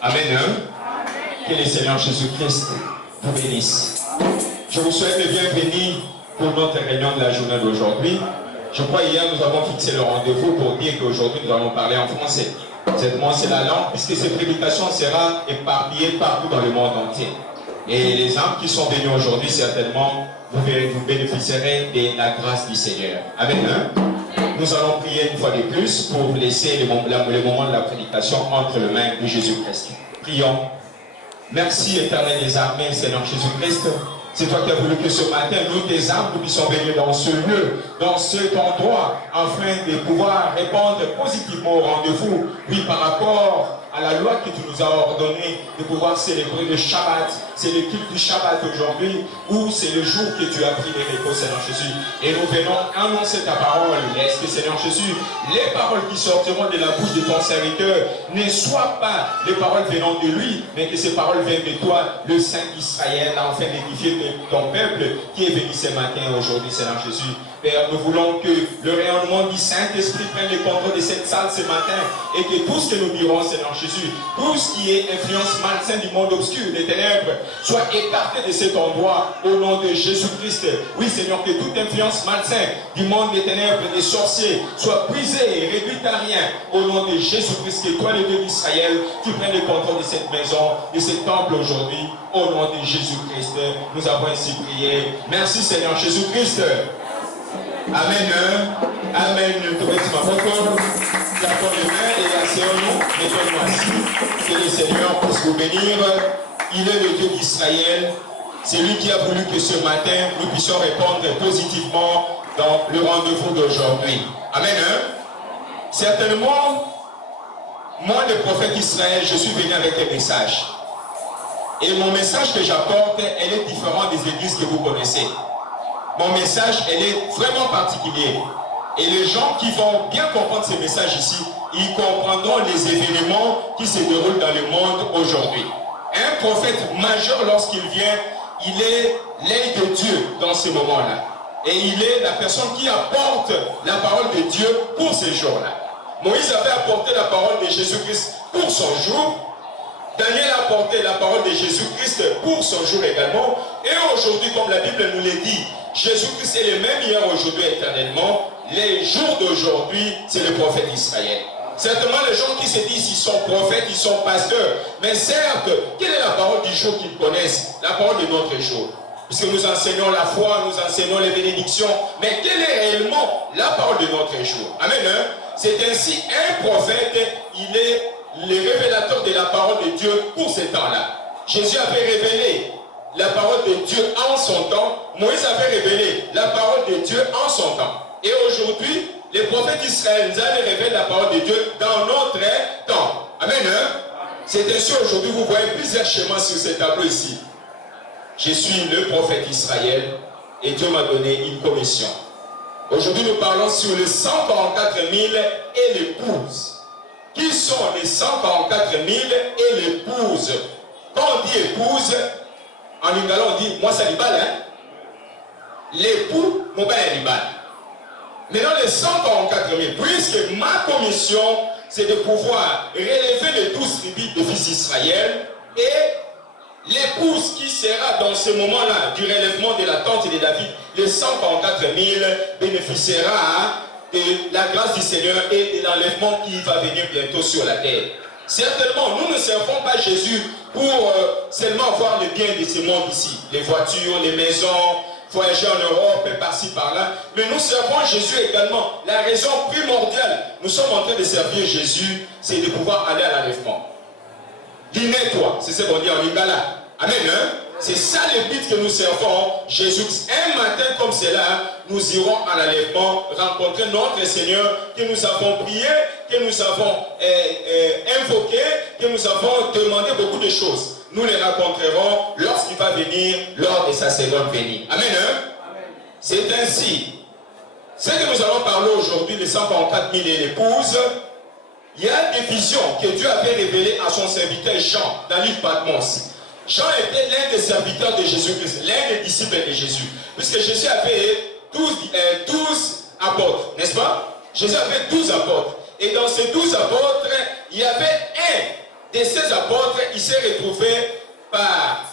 Amen. Que le Seigneur Jésus-Christ vous bénisse. Je vous souhaite le bienvenu pour notre réunion de la journée d'aujourd'hui. Je crois hier nous avons fixé le rendez-vous pour dire qu'aujourd'hui nous allons parler en français. Certainement c'est la langue puisque cette prédication sera éparpillée partout dans le monde entier. Et les âmes qui sont venues aujourd'hui certainement vous bénéficierez de la grâce du Seigneur. Amen. Nous allons prier une fois de plus pour laisser le moment de la prédication entre les mains de Jésus-Christ. Prions. Merci éternel des armées, Seigneur Jésus-Christ. C'est toi qui as voulu que ce matin, nous, tes âmes, nous puissions venir dans ce lieu, dans cet endroit, afin de pouvoir répondre positivement au rendez-vous. Oui, par rapport à la loi que tu nous as ordonné de pouvoir célébrer le Shabbat. C'est le culte du Shabbat aujourd'hui, où c'est le jour que tu as pris les repos, Seigneur Jésus. Et nous venons annoncer ta parole. Laisse que, Seigneur Jésus, les paroles qui sortiront de la bouche de ton serviteur ne soient pas les paroles venant de lui, mais que ces paroles viennent de toi, le Saint d'Israël, afin d'édifier ton peuple qui est venu ce matin aujourd'hui, Seigneur Jésus. Père, nous voulons que le rayonnement du Saint-Esprit prenne le contrôle de cette salle ce matin et que tout ce que nous dirons, Seigneur Jésus, tout ce qui est influence malsaine du monde obscur, des ténèbres, soit écarté de cet endroit au nom de Jésus-Christ. Oui, Seigneur, que toute influence malsaine du monde des ténèbres, des sorciers, soit brisée et réduite à rien au nom de Jésus-Christ. Que toi, le Dieu d'Israël, tu prennes le contrôle de cette maison, de ce temple aujourd'hui, au nom de Jésus-Christ. Nous avons ainsi prié. Merci, Seigneur Jésus-Christ. Amen. Amen. J'attends les mains et asseyons-nous. Mettons-nous assis. Que le Seigneur puisse vous bénir. Il est le Dieu d'Israël. C'est lui qui a voulu que ce matin, nous puissions répondre positivement dans le rendez-vous d'aujourd'hui. Amen. Certainement, moi, le prophète Israël, je suis venu avec un message. Et mon message que j'apporte, elle est différente des églises que vous connaissez. Mon message, elle est vraiment particulier. Et les gens qui vont bien comprendre ce message ici, ils comprendront les événements qui se déroulent dans le monde aujourd'hui. Un prophète majeur, lorsqu'il vient, il est l'œil de Dieu dans ce moment-là. Et il est la personne qui apporte la parole de Dieu pour ces jours-là. Moïse avait apporté la parole de Jésus-Christ pour son jour. Daniel a apporté la parole de Jésus-Christ pour son jour également. Et aujourd'hui, comme la Bible nous l'a dit, Jésus-Christ est le même hier, aujourd'hui, éternellement. Les jours d'aujourd'hui, c'est le prophète d'Israël. Certainement, les gens qui se disent ils sont prophètes, ils sont pasteurs. Mais certes, quelle est la parole du jour qu'ils connaissent? La parole de notre jour. Puisque nous enseignons la foi, nous enseignons les bénédictions. Mais quelle est réellement la parole de notre jour? Amen. C'est ainsi, un prophète, il est le révélateur de la parole de Dieu pour ces temps-là. Jésus avait révélé la parole de Dieu en son temps. Moïse avait révélé la parole de Dieu en son temps. Et aujourd'hui, les prophètes d'Israël nous avaient révélé la parole de Dieu dans notre temps. Amen. C'est ainsi aujourd'hui, vous voyez plusieurs schémas sur ce tableau ici. Je suis le prophète d'Israël et Dieu m'a donné une commission. Aujourd'hui, nous parlons sur les 144 000 et l'épouse. Qui sont les 144 000 et l'épouse? Quand on dit épouse, en lingala on dit, moi c'est l'ibal, hein? L'époux, mon père est l'ibal. Maintenant les 144 000, puisque ma commission, c'est de pouvoir relever les 12 tribus de fils d'Israël et l'épouse qui sera dans ce moment-là du relèvement de la tente de David, les 144 000 bénéficiera de la grâce du Seigneur et de l'enlèvement qui va venir bientôt sur la terre. Certainement, nous ne servons pas Jésus pour seulement avoir le bien de ce monde ici. Les voitures, les maisons, voyager en Europe, par-ci, par-là. Mais nous servons Jésus également. La raison primordiale, nous sommes en train de servir Jésus, c'est de pouvoir aller à l'enlèvement. Dis-toi, c'est ce qu'on dit en Lingala. Amen. Hein? C'est ça le but que nous servons Jésus. Un matin comme cela, nous irons à l'enlèvement rencontrer notre Seigneur que nous avons prié, que nous avons invoqué, que nous avons demandé beaucoup de choses. Nous les rencontrerons lorsqu'il va venir, lors de sa seconde venue. Amen. Hein? C'est ainsi. Ce que nous allons parler aujourd'hui, les 144 000 et l'épouses, il y a des visions que Dieu avait révélées à son serviteur Jean dans l'île Patmos. Jean était l'un des serviteurs de Jésus-Christ, l'un des disciples de Jésus. Puisque Jésus avait 12 apôtres, n'est-ce pas? Jésus avait 12 apôtres. Et dans ces 12 apôtres, il y avait un de ces apôtres qui s'est retrouvé par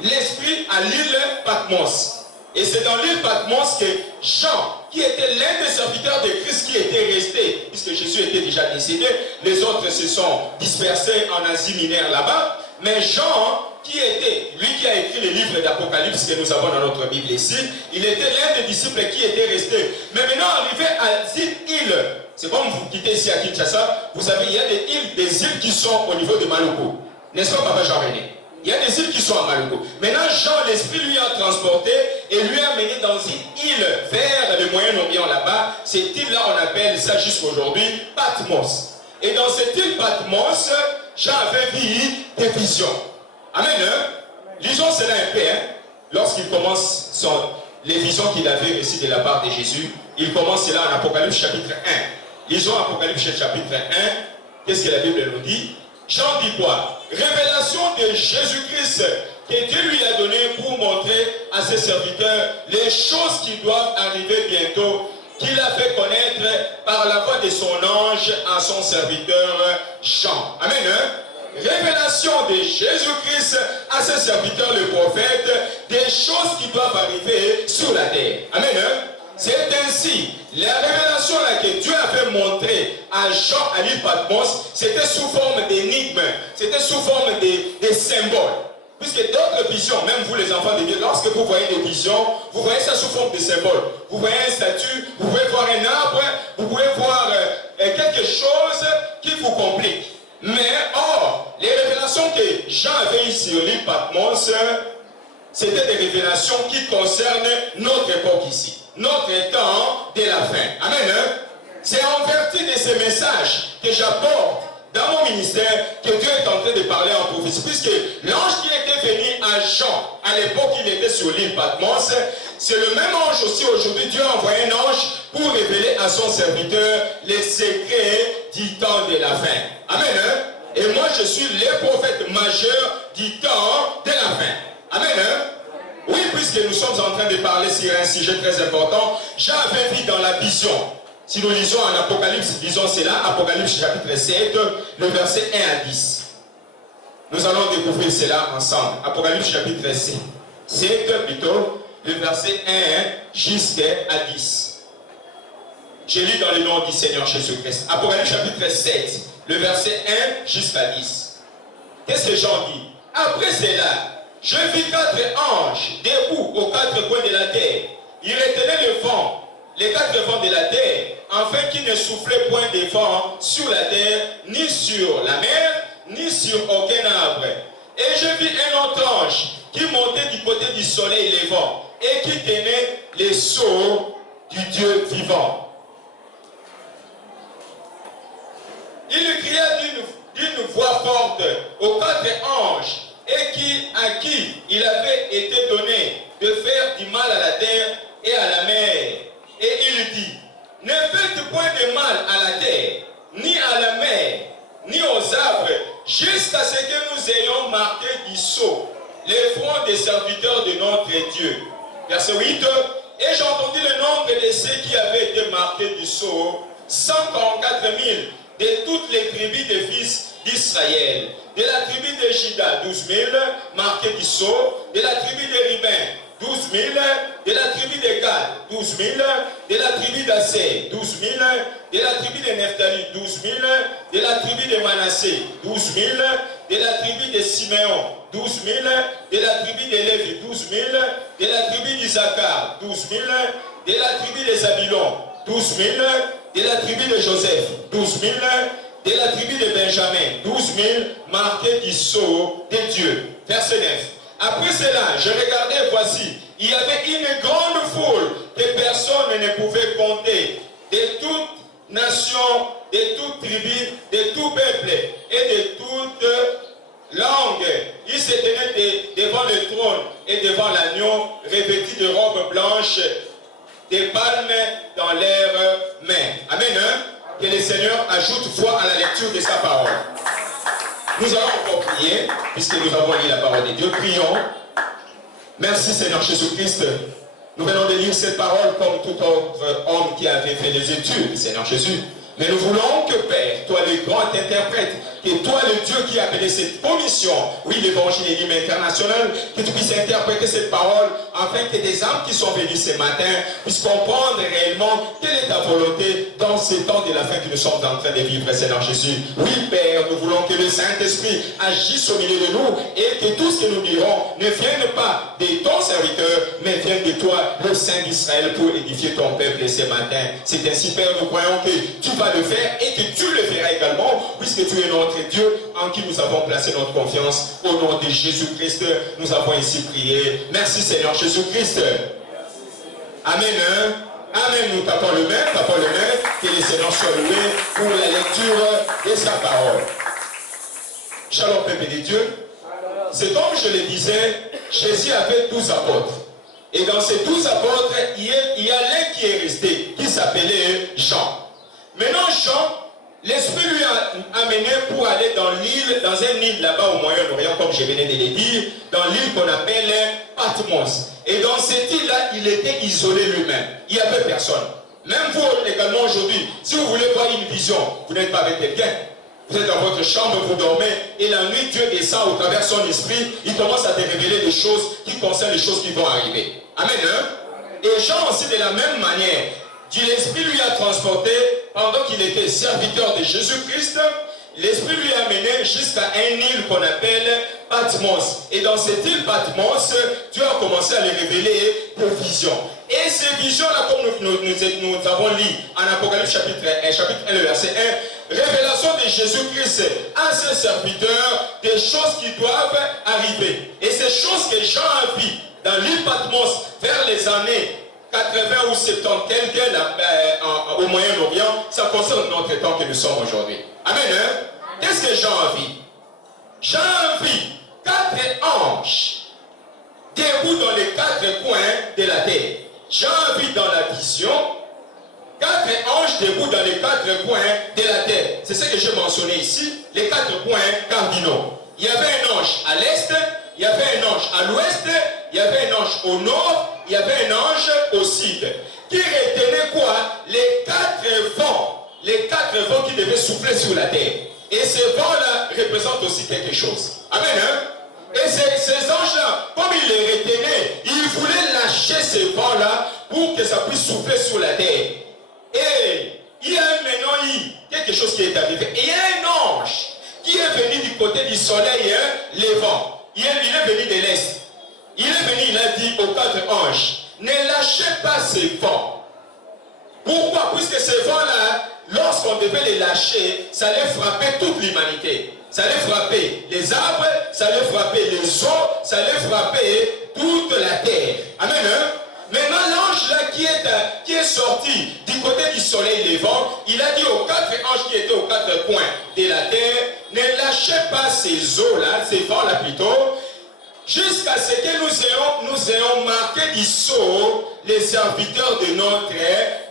l'Esprit à l'île Patmos. Et c'est dans l'île Patmos que Jean, qui était l'un des serviteurs de Christ, qui était resté, puisque Jésus était déjà décédé, les autres se sont dispersés en Asie mineure là-bas. Mais Jean, qui était, lui qui a écrit les livres d'Apocalypse que nous avons dans notre Bible ici, il était l'un des disciples qui était resté. Mais maintenant, arrivé à cette île, c'est comme vous quittez ici à Kinshasa, vous savez, il y a des îles qui sont au niveau de Maluku. N'est-ce pas, Papa Jean-René? Il y a des îles qui sont à Maluku. Maintenant, Jean, l'Esprit lui a transporté et lui a mené dans une île vers le Moyen-Orient là-bas. Cette île-là, on appelle ça jusqu'aujourd'hui Patmos. Et dans cette île Patmos, Jean avait vu des visions. Amen. Hein? Lisons cela un peu. Hein? Lorsqu'il commence les visions qu'il avait reçues de la part de Jésus, il commence cela en Apocalypse chapitre 1. Lisons Apocalypse chapitre 1. Qu'est-ce que la Bible nous dit? Jean dit quoi? Révélation de Jésus-Christ que Dieu lui a donné pour montrer à ses serviteurs les choses qui doivent arriver bientôt, qu'il a fait connaître par la voix de son ange à son serviteur Jean. Amen. Hein? Révélation de Jésus-Christ à ses serviteurs, le prophète, des choses qui doivent arriver sur la terre. Amen. Hein? C'est ainsi, la révélation là que Dieu avait montrée à Jean à l'île Patmos, c'était sous forme d'énigmes, c'était sous forme de symboles. Puisque d'autres visions, même vous les enfants de Dieu, lorsque vous voyez des visions, vous voyez ça sous forme de symboles. Vous voyez un statut, vous pouvez voir un arbre, vous pouvez voir quelque chose qui vous complique. Mais or, les révélations que Jean avait eues sur l'île Patmos, c'était des révélations qui concernent notre époque ici. Notre temps de la fin. Amen. Hein? C'est en vertu de ces messages que j'apporte dans mon ministère que Dieu est en train de parler en prophétie. Puisque l'ange qui était venu à Jean, à l'époque il était sur l'île Patmos, c'est le même ange aussi aujourd'hui. Dieu a envoyé un ange pour révéler à son serviteur les secrets du temps de la fin. Amen. Hein? Et moi je suis le prophète majeur du temps de la fin. Amen. Hein? Oui, puisque nous sommes en train de parler sur un sujet très important, j'avais vu dans la vision. Si nous lisons en Apocalypse, lisons cela, Apocalypse chapitre 7, le verset 1 à 10. Nous allons découvrir cela ensemble. Apocalypse chapitre 7 plutôt, le verset 1 jusqu'à 10. Je lis dans le nom du Seigneur Jésus-Christ. Apocalypse chapitre 7, le verset 1 jusqu'à 10. Qu'est-ce que Jean dit? Après cela, je vis 4 anges debout aux 4 coins de la terre. Ils retenaient le vent, les 4 vents de la terre, afin qu'il ne soufflait point de vent sur la terre, ni sur la mer, ni sur aucun arbre. Et je vis un autre ange qui montait du côté du soleil levant et qui tenait les sceaux du Dieu vivant. Il cria d'une voix forte aux 4 anges et à qui il avait été donné de faire du mal à la terre et à la mer. Et il dit, ne faites point de mal à la terre, ni à la mer, ni aux arbres, jusqu'à ce que nous ayons marqué du sceau les fronts des serviteurs de notre Dieu. Verset 8. Et j'entendis le nombre de ceux qui avaient été marqués du sceau, 144 000 de toutes les tribus des fils d'Israël. De la tribu de Juda, 12 000, marqués du sceau. De la tribu de Ruben, 12 000. De la tribu de Gad, 12 000. De la tribu d'Assé, 12 000. De la tribu de Nephtali, 12 000. De la tribu de Manassé, 12 000. De la tribu de Siméon, 12 000. De la tribu de Lévi, 12 000. De la tribu d'Isaacar, 12 000. De la tribu de Zabulon, 12 000. De la tribu de Joseph, 12 000. De la tribu de Benjamin, 12 000, marqués du sceau de Dieu. Verset 9. Après cela, je regardais, voici, il y avait une grande foule que personne ne pouvait compter, de toute nation, de toute tribu, de tout peuple et de toute langue. Ils se tenaient devant le trône et devant l'agneau, revêtus de robes blanches, des palmes dans leurs mains. Amen. Hein? que le Seigneur ajoute foi à la lecture de sa parole. Nous allons encore prier, puisque nous avons lu la parole de Dieu. Prions. Merci Seigneur Jésus-Christ. Nous venons de lire cette parole comme tout autre homme qui avait fait les études, Seigneur Jésus. Mais nous voulons que Père, toi le grand interprète, que toi le Dieu qui a appelé cette commission, oui l'évangile est l'hymne international, que tu puisses interpréter cette parole afin que des âmes qui sont venues ce matin puissent comprendre réellement quelle est ta volonté dans ces temps de la fin que nous sommes en train de vivre, Seigneur Jésus. Oui Père, nous voulons que le Saint-Esprit agisse au milieu de nous et que tout ce que nous dirons ne vienne pas de ton serviteur, mais vienne de toi, le Saint d'Israël, pour édifier ton peuple ce matin. C'est ainsi Père, nous croyons que tu vas le faire et que tu le feras également, puisque tu es notre Dieu en qui nous avons placé notre confiance. Au nom de Jésus-Christ, nous avons ici prié. Merci Seigneur Jésus-Christ. Amen. Amen. Nous tapons le main, que le Seigneur soit loué pour la lecture de sa parole. Shalom peuple de Dieu. C'est comme je le disais, Jésus avait 12 apôtres. Et dans ces 12 apôtres, il y a l'un qui est resté, qui s'appelait Jean. Maintenant, Jean, l'Esprit lui a amené pour aller dans l'île, dans une île là-bas au Moyen-Orient, comme je venais de le dire, dans l'île qu'on appelle Patmos. Et dans cette île-là, il était isolé lui-même. Il n'y avait personne. Même vous également aujourd'hui, si vous voulez voir une vision, vous n'êtes pas avec quelqu'un. Vous êtes dans votre chambre, vous dormez, et la nuit, Dieu descend au travers de son esprit, il commence à te révéler des choses qui concernent les choses qui vont arriver. Amen. Hein? Et Jean aussi de la même manière, l'Esprit lui a transporté, pendant qu'il était serviteur de Jésus-Christ, l'Esprit lui a amené jusqu'à une île qu'on appelle Patmos. Et dans cette île Patmos, Dieu a commencé à lui révéler des visions. Et ces visions-là, comme nous avons lu en Apocalypse chapitre 1, verset 1, révélation de Jésus-Christ à ses serviteurs, des choses qui doivent arriver. Et ces choses que Jean a vues dans l'île Patmos vers les années 80 ou 70, au Moyen-Orient, ça concerne notre temps que nous sommes aujourd'hui. Amen. Hein? Qu'est-ce que Jean a vu? Jean a vu 4 anges debout dans les 4 coins de la terre. Jean a vu dans la vision 4 anges debout dans les 4 coins de la terre. C'est ce que j'ai mentionné ici, les 4 coins cardinaux. Il y avait un ange à l'est, il y avait un ange à l'ouest, il y avait un ange au nord, il y avait un ange au sud. Qui retenait quoi? Les 4 vents. Les 4 vents qui devaient souffler sur la terre. Et ces vents-là représentent aussi quelque chose. Amen. Hein? Et ces anges-là, comme ils les retenaient, ils voulaient lâcher ces vents-là pour que ça puisse souffler sur la terre. Et il y a maintenant quelque chose qui est arrivé. Et il y a un ange qui est venu du côté du soleil levant. Il est venu de l'est. Il est venu, il a dit aux 4 anges, ne lâchez pas ces vents. Pourquoi? Puisque ces vents-là, lorsqu'on devait les lâcher, ça allait frapper toute l'humanité. Ça allait frapper les arbres, ça allait frapper les eaux, ça allait frapper toute la terre. Amen. Hein? Maintenant, l'ange là qui est sorti du côté du soleil levant, il a dit aux 4 anges qui étaient aux 4 coins de la terre, ne lâchez pas ces eaux-là, ces vents-là plutôt, jusqu'à ce que nous ayons marqué du sceau les serviteurs de notre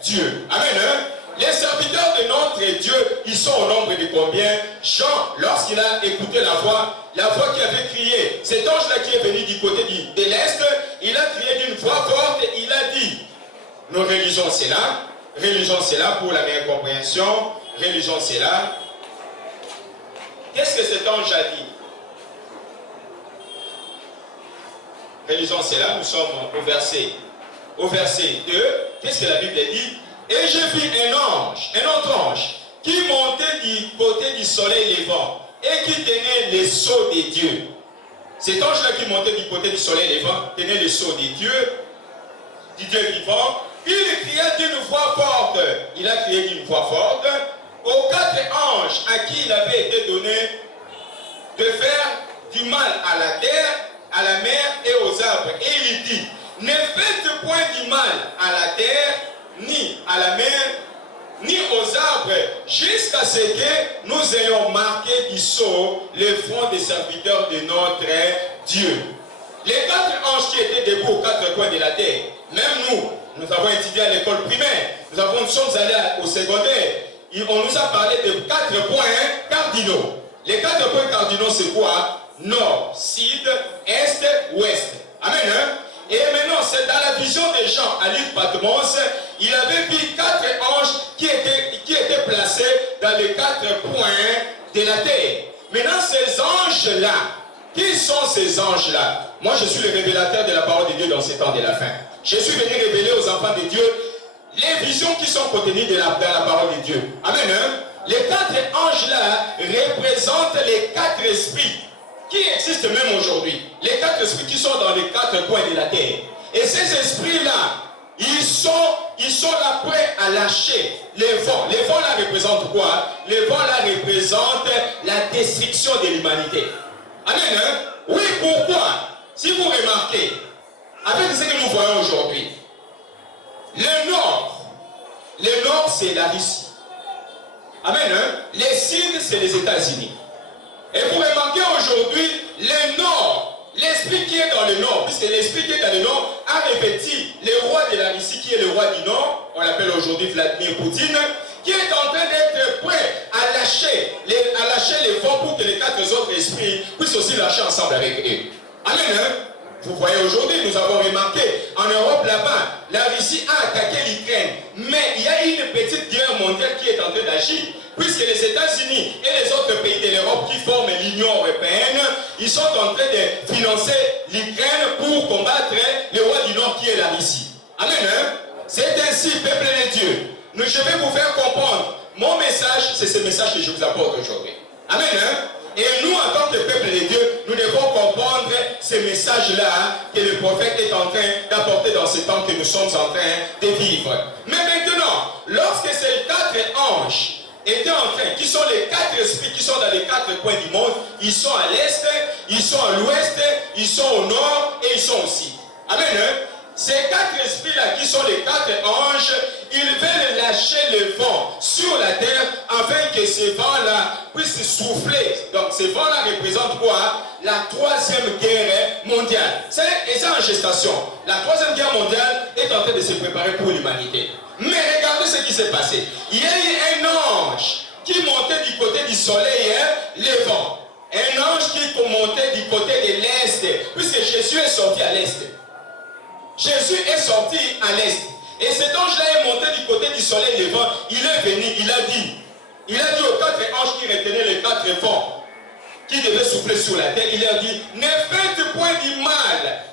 Dieu. Amen. Hein? Les serviteurs de notre Dieu, ils sont au nombre de combien? Jean, lorsqu'il a écouté la voix qui avait crié, cet ange-là qui est venu du côté de l'Est, il a crié d'une voix forte, il a dit, nous réalisons cela pour la meilleure compréhension, réalisons cela. Qu'est-ce que cet ange a dit? Réalisons cela, nous sommes au verset 2. Qu'est-ce que la Bible dit? Et je vis un autre ange, qui montait du côté du soleil levant et qui tenait les sceaux des dieux. Cet ange-là qui montait du côté du soleil levant tenait les sceaux des dieux, du Dieu vivant. Il cria d'une voix forte. Il a crié d'une voix forte aux 4 anges à qui il avait été donné de faire du mal à la terre, à la mer et aux arbres. Et il dit, ne faites point du mal à la terre, ni à la mer, ni aux arbres, jusqu'à ce que nous ayons marqué du sceau le front des serviteurs de notre Dieu. Les 4 anges qui étaient debout aux 4 coins de la terre, même nous avons étudié à l'école primaire, nous sommes allés au secondaire. on nous a parlé de 4 points cardinaux. Les 4 points cardinaux, c'est quoi? Nord, sud, est, ouest. Amen. Hein? Et maintenant, c'est dans la vision de Jean à l'île Patmos, il avait vu 4 anges qui étaient placés dans les 4 points de la terre. Maintenant, ces anges-là, qui sont ces anges-là? Moi, je suis le révélateur de la parole de Dieu dans ces temps de la fin. Je suis venu révéler aux enfants de Dieu les visions qui sont contenues dans la parole de Dieu. Amen. Hein? Les 4 anges-là représentent les 4 esprits qui existent même aujourd'hui. Les 4 esprits qui sont dans les 4 coins de la terre. Et ces esprits-là, ils sont là prêts à lâcher les vents. Les vents là représentent quoi? Les vents là représentent la destruction de l'humanité. Amen. Hein? Oui, pourquoi? Si vous remarquez, avec ce que nous voyons aujourd'hui, le nord c'est la Russie. Amen. Hein? Les Sud c'est les États-Unis. Et vous remarquez aujourd'hui, le nord, l'esprit qui est dans le nord, puisque l'esprit qui est dans le nord a revêti le roi de la Russie qui est le roi du nord, on l'appelle aujourd'hui Vladimir Poutine, qui est en train d'être prêt à lâcher les vents pour que les 4 autres esprits puissent aussi lâcher ensemble avec eux. Amen. Hein? Vous voyez aujourd'hui, nous avons remarqué, en Europe là-bas, la Russie a attaqué l'Ukraine. Mais il y a une petite guerre mondiale qui est en train d'agir, puisque les États-Unis et les autres pays de l'Europe qui forment l'Union européenne, ils sont en train de financer l'Ukraine pour combattre le roi du Nord qui est la Russie. Amen. Hein? C'est ainsi, peuple de Dieu. Je vais vous faire comprendre. Mon message, c'est ce message que je vous apporte aujourd'hui. Amen. Hein? Et nous, en tant que peuple de Dieu, nous devons comprendre ces messages-là que le prophète est en train d'apporter dans ce temps que nous sommes en train de vivre. Mais maintenant, lorsque ces 4 anges étaient en train, qui sont les 4 esprits qui sont dans les 4 coins du monde, ils sont à l'est, ils sont à l'ouest, ils sont au nord et ils sont au sud. Amen. Hein? Ces 4 esprits-là, qui sont les 4 anges, ils veulent lâcher le vent sur la terre afin que ces vents-là puissent souffler. Donc ces vents-là représentent quoi? La 3e guerre mondiale. C'est en gestation. La 3e guerre mondiale est en train de se préparer pour l'humanité. Mais regardez ce qui s'est passé. Il y a eu un ange qui montait du côté du soleil, le vent. Un ange qui montait du côté de l'est, puisque Jésus est sorti à l'est. Jésus est sorti à l'est. Et cet ange-là est monté du côté du soleil levant. Il est venu, il a dit aux 4 anges qui retenaient les 4 vents, qui devaient souffler sur la terre, il a dit, ne faites point du mal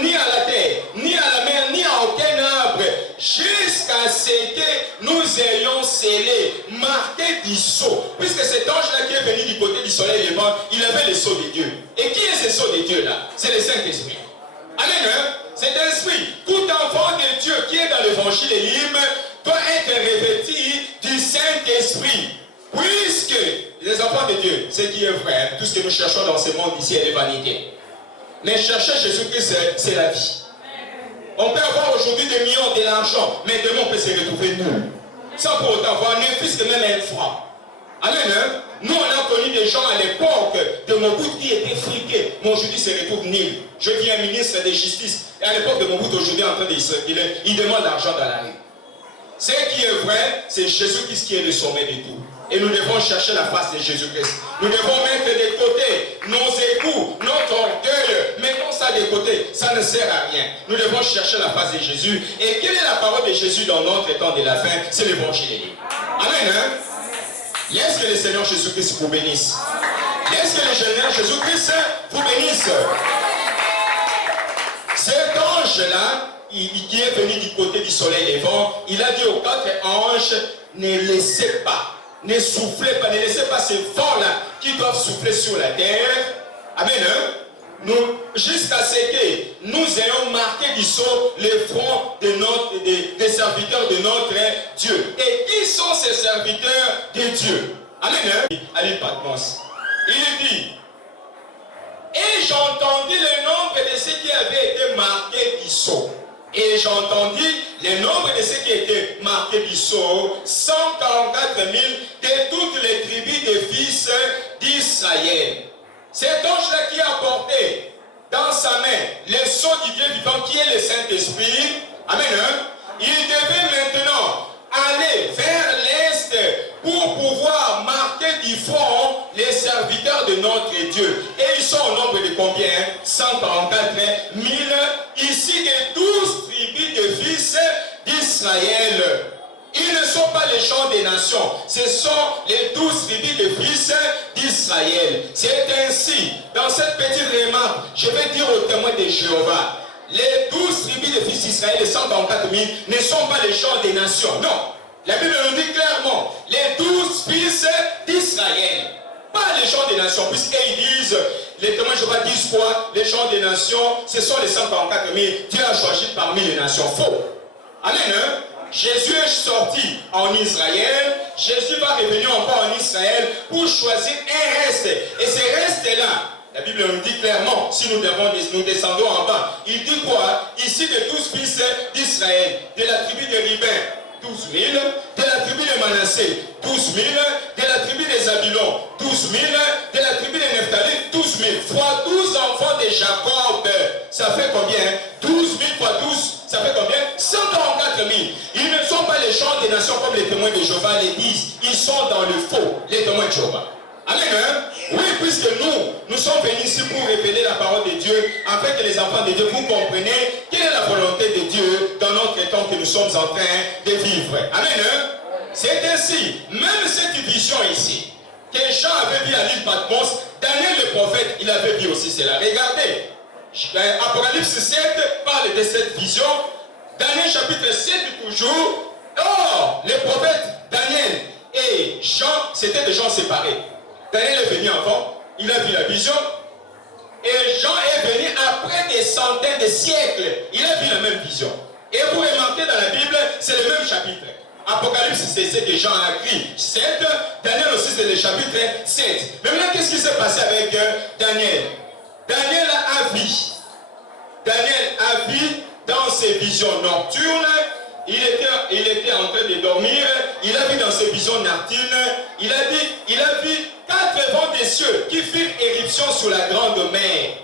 ni à la terre, ni à la mer, ni à aucun arbre, jusqu'à ce que nous ayons scellé, marqué du sceau. Puisque cet ange-là qui est venu du côté du soleil levant, il avait le sceau de Dieu. Et qui est ce sceau de Dieu-là? C'est le Saint-Esprit. Amen. Hein? Cet esprit, tout enfant de Dieu qui est dans l'évangile doit être revêtu du Saint-Esprit. Puisque les enfants de Dieu, ce qui est vrai, tout ce que nous cherchons dans ce monde ici est vanité. Mais chercher Jésus-Christ, c'est la vie. On peut avoir aujourd'hui des millions de l'argent, mais demain on peut se retrouver nul. Sans pour autant avoir ne fût-ce que même un franc. Amen. Hein? Nous, on a connu des gens à l'époque de Mobutu qui étaient friqués, mais aujourd'hui se retrouvent nuls. Je vis un ministre de justice, et à l'époque de Mobutu, aujourd'hui en train de circuler, il demande l'argent dans la rue. Ce qui est vrai, c'est Jésus-Christ qui est le sommet de tout. Et nous devons chercher la face de Jésus-Christ. Nous devons mettre de côté nos égouts, notre orgueil. Mettons ça de côté, ça ne sert à rien. Nous devons chercher la face de Jésus. Et quelle est la parole de Jésus dans notre temps de la fin? C'est l'évangile. Amen. Hein? Est-ce que le Seigneur Jésus-Christ vous bénisse? Est-ce que le Seigneur Jésus-Christ vous bénisse? Cet ange-là, qui est venu du côté du soleil levant, il a dit aux 4 anges, ne laissez pas, ne soufflez pas, ne laissez pas ces vents-là qui doivent souffler sur la terre. Amen. Hein? Jusqu'à ce que nous ayons marqué du sceau le front des serviteurs de notre Dieu. Et qui sont ces serviteurs de Dieu? Amen. Hein? Allez, Patmos. Il dit, et j'entendis le nombre de ceux qui avaient été marqués du sceau. Et j'entendis le nombre de ceux qui étaient marqués du sceau, 144 000 de toutes les tribus des fils d'Israël. Cet ange-là qui a porté dans sa main le sceau du Dieu vivant qui est le Saint-Esprit, amen, hein? Il devait maintenant aller vers l'est serviteurs de notre Dieu. Et ils sont au nombre de combien? 144 000. Ici, les 12 tribus de fils d'Israël. Ils ne sont pas les gens des nations. Ce sont les 12 tribus de fils d'Israël. C'est ainsi, dans cette petite remarque, je vais dire aux témoins de Jéhovah, les 12 tribus de fils d'Israël, les 144 000, ne sont pas les gens des nations. Non. La Bible nous dit clairement, les 12 fils d'Israël, pas les gens des nations, puisqu'ils disent, les témoins de Jéhovah disent quoi? Les gens des nations, ce sont les 144 000, Dieu a choisi parmi les nations. Faux. Amen. Hein? Jésus est sorti en Israël, Jésus va revenir encore en Israël pour choisir un reste. Et ce reste-là, la Bible nous dit clairement, si nous descendons en bas, il dit quoi? Ici de 12 fils d'Israël, de la tribu de Rubin, 12 000, de la tribu de Manassé, 12 000, de la tribu de Zabulon, 12 000, de la tribu de Nephtali, 12 000, fois 12 enfants de Jacob, ça fait combien? 12 000 fois 12, ça fait combien? 144 000. Ils ne sont pas les gens des nations comme les témoins de Jéhovah les disent, ils sont dans le faux, les témoins de Jéhovah. Amen. Hein? Oui, puisque nous sommes venus ici pour révéler la parole de Dieu, afin que les enfants de Dieu, vous compreniez quelle est la volonté de Dieu dans notre temps que nous sommes en train de vivre. Amen. Hein? C'est ainsi, même cette vision ici, que Jean avait vu à l'île Patmos, Daniel le prophète, il avait vu aussi cela. Regardez, Apocalypse 7 parle de cette vision, Daniel chapitre 7 toujours. Or, les prophètes Daniel et Jean, c'était des gens séparés. Daniel est venu avant, il a vu la vision, et Jean est venu après des centaines de siècles, il a vu la même vision. Et vous remarquez dans la Bible, c'est le même chapitre. Apocalypse, c'est ce que Jean a écrit 7, Daniel aussi c'est le chapitre 7. Maintenant, qu'est-ce qui s'est passé avec Daniel? Daniel a vu dans ses visions nocturnes, il était en train de dormir, il a vu dans ses visions nocturnes, il a vu 4 vents des cieux qui firent éruption sur la grande mer.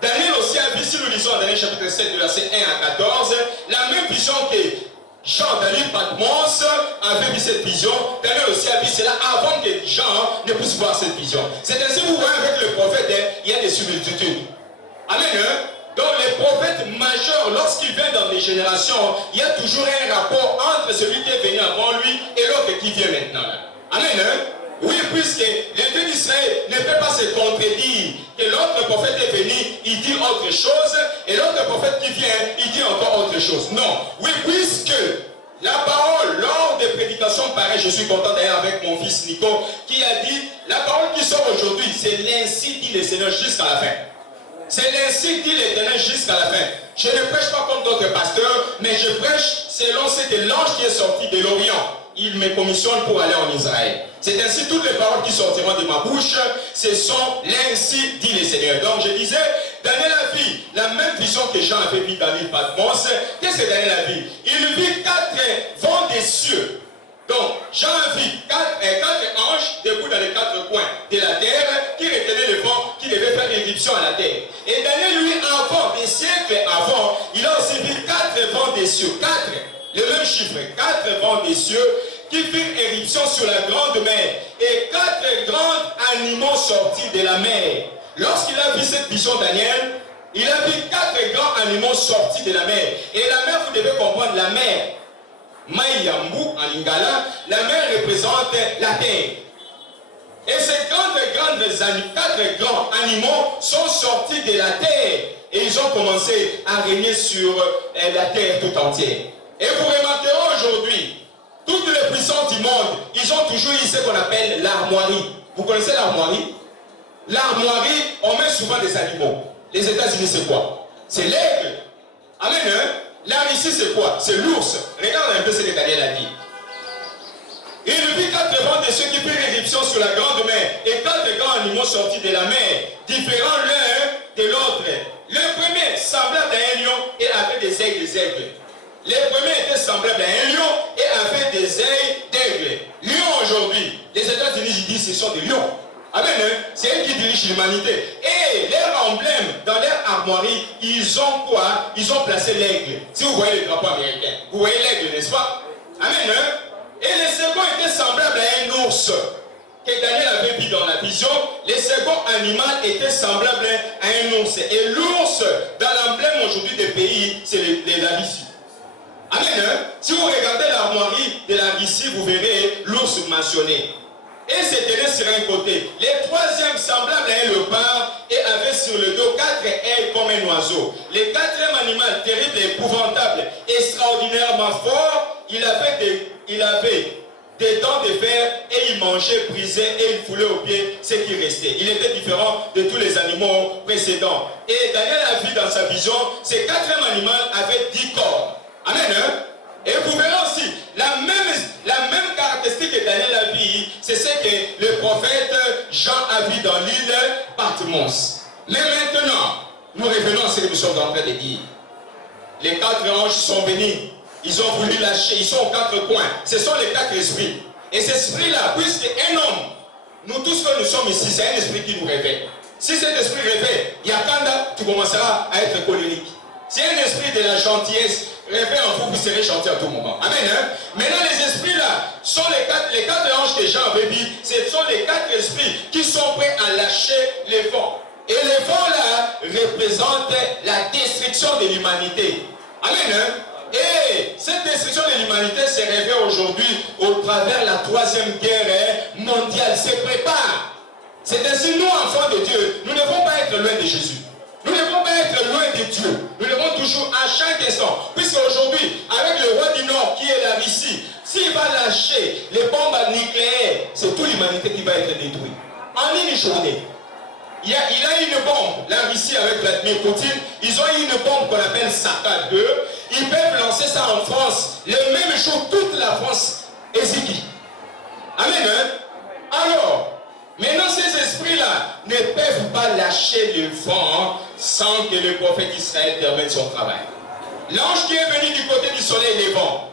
Daniel aussi a vu, si nous lisons dans Daniel chapitre 7, verset 1 à 14, la même vision que Jean, Daniel Patmos avait vu cette vision. Daniel aussi a vu cela avant que Jean ne puisse voir cette vision. C'est ainsi que vous voyez avec le prophète, il y a des similitudes. Amen. Hein? Donc les prophètes majeurs, lorsqu'ils viennent dans les générations, il y a toujours un rapport entre celui qui est venu avant lui et l'autre qui vient maintenant. Amen. Hein? Oui, puisque le Dieu d'Israël ne peut pas se contredire que l'autre prophète est venu, il dit autre chose, et l'autre prophète qui vient, il dit encore autre chose. Non. Oui, puisque la parole, lors des prédications pareilles, je suis content d'ailleurs avec mon fils Nico, qui a dit, la parole qui sort aujourd'hui, c'est l'ainsi dit le Seigneur jusqu'à la fin. C'est l'ainsi dit l'Éternel jusqu'à la fin. Je ne prêche pas comme d'autres pasteurs, mais je prêche selon ce que l'ange qui est sorti de l'Orient. Il me commissionne pour aller en Israël. C'est ainsi toutes les paroles qui sortiront de ma bouche, ce sont l'ainsi dit le Seigneur. Donc je disais, Daniel a vu la même vision que Jean avait vu dans l'île Patmos. Qu'est-ce que Daniel a vu? Il vit 4 vents des cieux. Donc Jean a vu 4 anges debout dans les 4 coins de la terre qui retenaient le vent qui devait faire éruption à la terre. Et Daniel, lui, avant, des siècles avant, il a aussi vu 4 vents des cieux. 4. Le même chiffre, 4 vents des cieux qui firent éruption sur la grande mer et 4 grands animaux sortis de la mer. Lorsqu'il a vu cette vision, Daniel, il a vu 4 grands animaux sortis de la mer. Et la mer, vous devez comprendre, la mer, Mayambu en lingala, la mer représente la terre. Et ces 4 grands animaux sont sortis de la terre et ils ont commencé à régner sur la terre tout entière. Et vous remarquerez aujourd'hui, toutes les puissances du monde, ils ont toujours eu ce qu'on appelle l'armoirie. Vous connaissez l'armoirie? L'armoirie, on met souvent des animaux. Les États-Unis, c'est quoi? C'est l'aigle. Amen. Hein? Là, ici, c'est quoi? C'est l'ours. Regarde un peu ce que Daniel a dit. Il vit 4 vents de ceux qui firent éruption sur la grande mer et 4 grands animaux sortis de la mer, différents l'un de l'autre. Le premier, semblable à un lion et avait des ailes des aigles. Les premiers étaient semblables à un lion et avaient des ailes d'aigle. Lion aujourd'hui, les États-Unis ils disent ce sont des lions. Amen. Hein? C'est eux qui dirigent l'humanité. Et leur emblème, dans leur armoirie, ils ont quoi? Ils ont placé l'aigle. Si vous voyez le drapeau américain, vous voyez l'aigle, n'est-ce pas? Amen. Hein? Et le second était semblable à un ours. que Daniel avait vu dans la vision, le second animal était semblable à un ours. Et l'ours, dans l'emblème aujourd'hui des pays, c'est la Russie. Amen. Hein? Si vous regardez l'armoirie de la Russie, vous verrez l'ours mentionné. Et c'était sur un côté. Le troisième semblable à un léopard et avait sur le dos 4 ailes comme un oiseau. Le quatrième animal, terrible et épouvantable, extraordinairement fort, il avait des dents de fer et il mangeait, brisait et il foulait aux pieds ce qui restait. Il était différent de tous les animaux précédents. Et Daniel a vu dans sa vision, ce quatrième animal avait 10 cornes. Amen. Hein? Et vous verrez aussi, la même caractéristique que Daniel a vu, c'est ce que le prophète Jean a vu dans l'île Patmos. Mais maintenant, nous revenons à ce que nous sommes en train de dire. Les 4 anges sont venus. Ils ont voulu lâcher, ils sont aux 4 coins. Ce sont les 4 esprits. Et cet esprit-là, puisque un homme, nous tous que nous sommes ici, c'est un esprit qui nous réveille. Si cet esprit réveille, Yakanda, tu commenceras à être colérique. Si un esprit de la gentillesse réveille en vous, vous serez gentil à tout moment. Amen. Hein? Maintenant, les esprits-là sont les 4 anges que Jean avait dit. Ce sont les 4 esprits qui sont prêts à lâcher les vents. Et les vents-là représentent la destruction de l'humanité. Amen. Hein? Et cette destruction de l'humanité se révèle aujourd'hui au travers la 3e guerre mondiale. Se prépare. C'est ainsi, nous, enfants de Dieu, nous ne devons pas être loin de Jésus. Nous ne devons pas être loin de Dieu. Nous devons toujours, à chaque instant, puisque aujourd'hui, avec le roi du Nord qui est là ici, s'il va lâcher les bombes nucléaires, c'est toute l'humanité qui va être détruite. En une journée. Il a une bombe, la Russie avec Vladimir Poutine, ils ont une bombe qu'on appelle Saka 2. Ils peuvent lancer ça en France. Le même jour, toute la France est ziki. Amen. Hein? Alors, maintenant ces esprits-là ne peuvent pas lâcher le vent sans que le prophète Israël termine son travail. L'ange qui est venu du côté du soleil levant,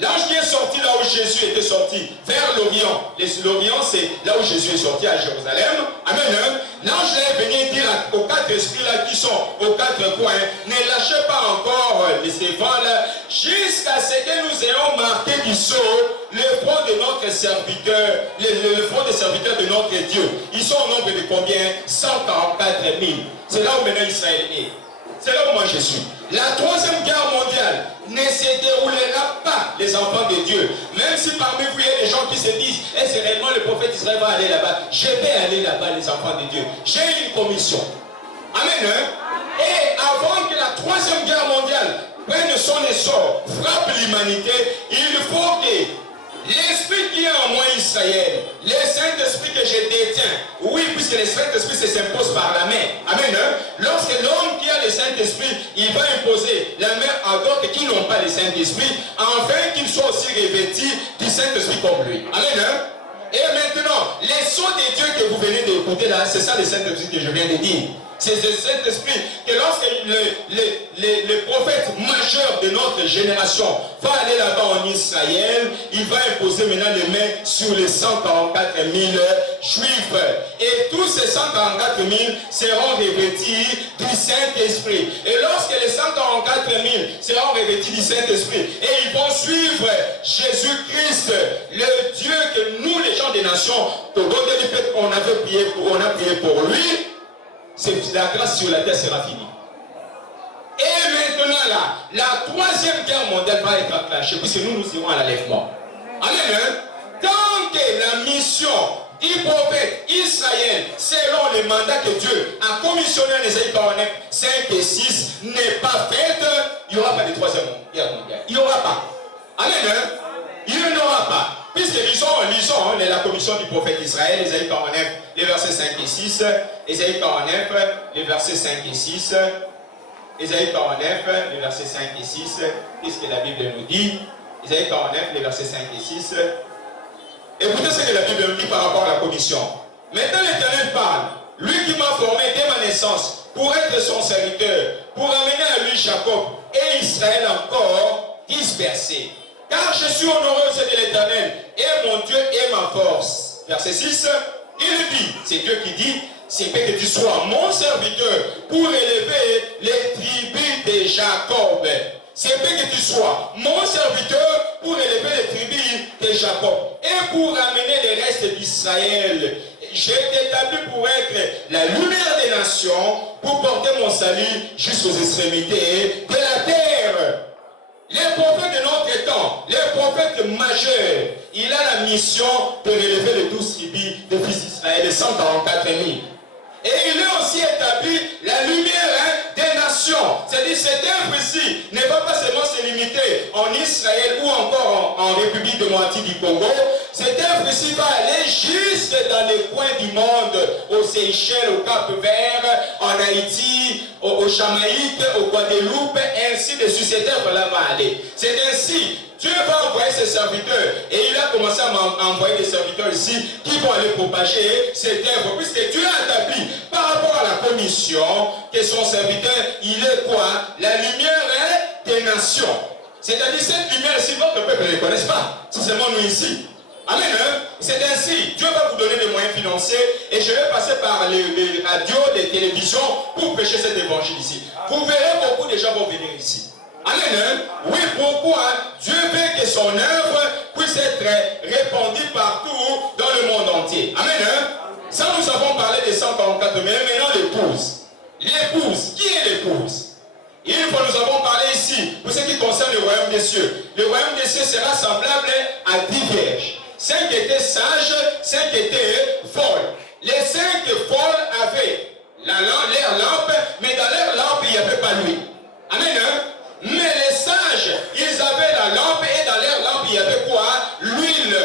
l'ange qui est sorti là où Jésus était sorti, vers l'Orient. L'Orient, c'est là où Jésus est sorti à Jérusalem. Amen. L'ange est venu dire aux 4 esprits-là qui sont aux 4 coins, ne lâchez pas encore ces vents-là, jusqu'à ce que nous ayons marqué du sceau le front de notre serviteur, le front des serviteurs de notre Dieu. Ils sont au nombre de combien? 144 000. C'est là où maintenant Israël est. C'est là où moi je suis. La 3e guerre mondiale ne se déroulera pas, les enfants de Dieu. Même si parmi vous, il y a des gens qui se disent, est-ce que réellement le prophète Israël va aller là-bas? Je vais aller là-bas, les enfants de Dieu. J'ai une commission. Amen. Hein? Et avant que la 3e guerre mondiale prenne son essor, frappe l'humanité, il faut que l'esprit qui est en moi, Israël, le Saint-Esprit que je détiens, oui, puisque le Saint-Esprit s'impose par la main. Amen. Hein? Lorsque l'homme qui a le Saint-Esprit, il va imposer la main à d'autres qui n'ont pas le Saint-Esprit, afin qu'ils soient aussi revêtus du Saint-Esprit comme lui. Amen. Hein? Et maintenant, les sons de Dieu que vous venez d'écouter là, c'est ça le Saint-Esprit que je viens de dire. C'est ce Saint-Esprit que lorsque le prophète majeur de notre génération va aller là-bas en Israël, il va imposer maintenant les mains sur les 144 000 juifs. Et tous ces 144 000 seront revêtis du Saint-Esprit. Et lorsque les 144 000 seront revêtis du Saint-Esprit, et ils vont suivre Jésus-Christ, le Dieu que nous, les gens des nations, on a prié pour lui, la grâce sur la terre sera finie. Et maintenant là, la 3e guerre mondiale va être enclenchée, puisque nous irons à l'enlèvement. Amen. Tant que la mission du prophète Israël, selon le mandat que Dieu a commissionné en Ésaïe 49, 5 et 6, n'est pas faite, il n'y aura pas de 3e guerre mondiale. Il n'y aura pas. Amen. Il n'y aura pas. Puisque lisons la commission du prophète Israël, Ésaïe 49, les versets 5 et 6, Ésaïe 49, les versets 5 et 6, Ésaïe 49, les versets 5 et 6, qu'est-ce que la Bible nous dit? Ésaïe 49, les versets 5 et 6. Écoutez ce que la Bible nous dit par rapport à la commission. Maintenant l'Éternel parle, lui qui m'a formé dès ma naissance, pour être son serviteur, pour amener à lui Jacob et Israël encore dispersé. Car je suis honoreux de l'Éternel, et mon Dieu est ma force. Verset 6, il dit, c'est Dieu qui dit, c'est que tu sois mon serviteur pour élever les tribus de Jacob. C'est que tu sois mon serviteur pour élever les tribus de Jacob. et pour amener les restes d'Israël. J'ai été établi pour être la lumière des nations, pour porter mon salut jusqu'aux extrémités de la terre. Les prophètes de notre temps, les prophètes majeurs, il a la mission de relever les 12 tribus des fils d'Israël, les 144 000. Et il a aussi établi la lumière des nations. C'est-à-dire cette œuvre-ci ne va pas seulement se limiter en Israël ou encore en République démocratique du Congo. Cette œuvre-ci va aller jusque dans les coins du monde, aux Seychelles, au Cap-Vert, en Haïti, au Jamaïque, au Guadeloupe, ainsi de suite. Cette œuvre-là va aller. C'est ainsi. Dieu va envoyer ses serviteurs et il a commencé à m'envoyer des serviteurs ici qui vont aller propager cette œuvre, puisque Dieu a établi par rapport à la commission que son serviteur, il est quoi? La lumière des nations. C'est-à-dire cette lumière, si votre peuple ne le connaisse pas, c'est seulement nous ici. Amen. Hein? C'est ainsi. Dieu va vous donner des moyens financiers et je vais passer par les radios, les télévisions pour prêcher cet évangile ici. Vous verrez beaucoup de gens vont venir ici. Amen. Hein? Oui, pourquoi Dieu veut que son œuvre puisse être répandue partout dans le monde entier. Amen. Hein? Ça, nous avons parlé des 144 000. Maintenant, l'épouse. L'épouse. Qui est l'épouse? Une fois, nous avons parlé ici, pour ce qui concerne le royaume des cieux. Le royaume des cieux sera semblable à 10 vierges. 5 étaient sages, 5 étaient folles. Les 5 folles avaient leur lampe, mais dans leur lampe, il n'y avait pas l'huile. Amen. Hein? Mais les sages, ils avaient la lampe et dans leur lampe, il y avait quoi? L'huile.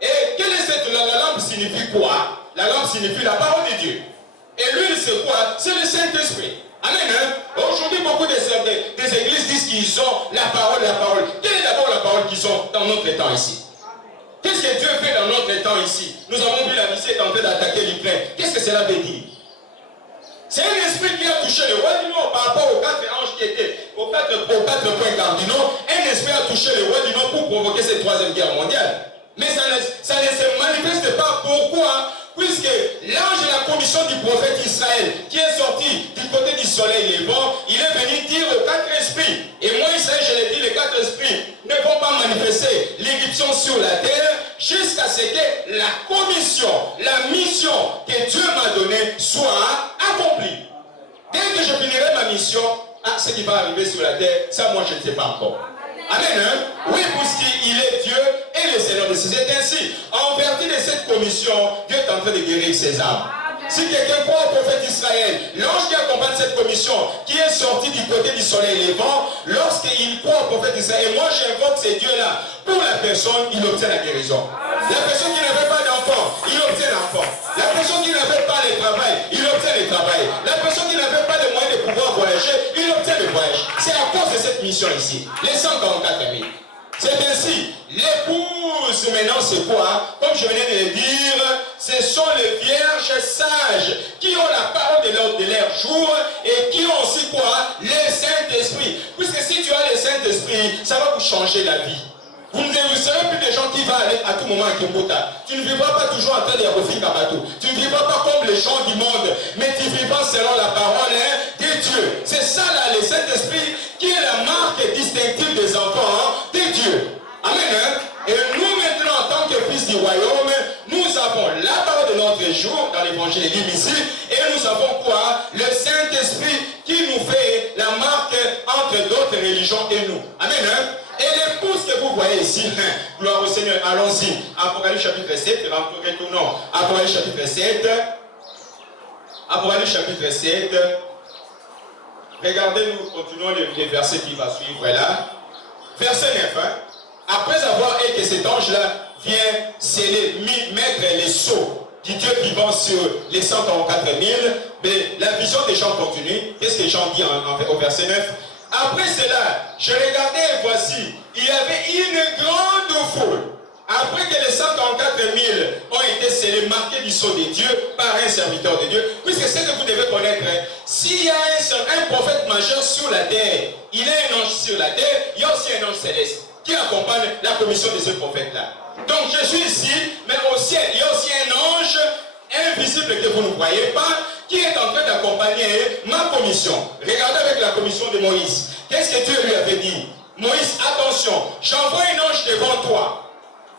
Et quelle est cette lampe? La lampe signifie quoi? La lampe signifie la parole de Dieu. Et l'huile, c'est quoi? C'est le Saint-Esprit. Amen. Hein? Aujourd'hui, beaucoup des églises disent qu'ils ont la parole, la parole. Quelle est d'abord la parole qu'ils ont dans notre temps ici? Qu'est-ce que Dieu fait dans notre temps ici? Nous avons vu la Russie est en train d'attaquer l'Ukraine. Qu'est-ce que cela veut dire? C'est un esprit qui a touché le roi du Nord par rapport aux 4 anges qui étaient aux 4 points cardinaux. Un esprit a touché le roi du Nord pour provoquer cette 3e guerre mondiale. Mais ça ne se manifeste pas. Pourquoi? Puisque l'ange de la commission du prophète Israël, qui est sorti du côté du soleil levant, il est venu dire aux 4 esprits. Et moi, Israël, je l'ai dit, les 4 esprits ne vont pas manifester l'éruption sur la terre jusqu'à ce que la commission, la mission que Dieu m'a donnée soit accomplie. Dès que je finirai ma mission, ce qui va arriver sur la terre, ça, moi, je ne sais pas encore. Amen. Hein? Oui, puisqu'il est Dieu et le Seigneur de ces. C'est ainsi. En vertu de cette commission, Dieu est en train de guérir ses âmes. Si quelqu'un croit au prophète d'Israël, l'ange qui accompagne cette commission, qui est sorti du côté du soleil levant, lorsqu'il croit au prophète d'Israël, et moi j'invoque ces dieux-là, pour la personne, il obtient la guérison. La personne qui n'avait pas d'enfant, il obtient l'enfant. La personne qui n'avait pas le travail, il obtient le travail. La personne qui n'avait pas de moyens de pouvoir voyager, il obtient le voyage. C'est à cause de cette mission ici. Les 144 000. C'est ainsi. L'épouse, maintenant, c'est quoi? Comme je venais de le dire, ce sont les vierges sages qui ont la parole de leur jour et qui ont aussi quoi? Le Saint-Esprit. Puisque si tu as le Saint-Esprit, ça va vous changer la vie. Vous ne serez plus des gens qui vont aller à tout moment à Kimbouta. Tu ne vivras pas toujours en train de refuser Kabatou. Tu ne vivras pas comme les gens du monde, mais tu vivras selon la parole de Dieu. C'est ça là, le Saint-Esprit, qui est la marque distinctive des enfants de Dieu. Amen. Et nous maintenant, en tant que fils du royaume, nous avons la parole de notre jour dans l'évangile ici, et nous avons quoi? Le Saint-Esprit qui nous fait la marque entre d'autres religions et nous. Amen. Et l'épouse que vous voyez ici, gloire au Seigneur, allons-y. Apocalypse chapitre 7, retournons. Apocalypse chapitre 7. Apocalypse chapitre 7. Regardez, nous continuons les versets qui vont suivre là. Verset 9. Hein? Après avoir dit que cet ange-là vient sceller, mettre les sceaux du Dieu vivant sur les 144 000, mais la vision des gens continue. Qu'est-ce que Jean dit au verset 9? Après cela, je regardais et voici, il y avait une grande foule. Après que les 144 000 ont été scellés, marqués du sceau de Dieu par un serviteur de Dieu, puisque c'est que vous devez connaître, s'il y a un prophète majeur sur la terre, il y a un ange sur la terre, il y a aussi un ange céleste qui accompagne la commission de ce prophète-là. Donc je suis ici, mais au ciel, il y a aussi un ange invisible que vous ne voyez pas, qui est en train d'accompagner ma commission. Regardez avec la commission de Moïse. Qu'est-ce que Dieu lui avait dit? Moïse, attention, j'envoie un ange devant toi.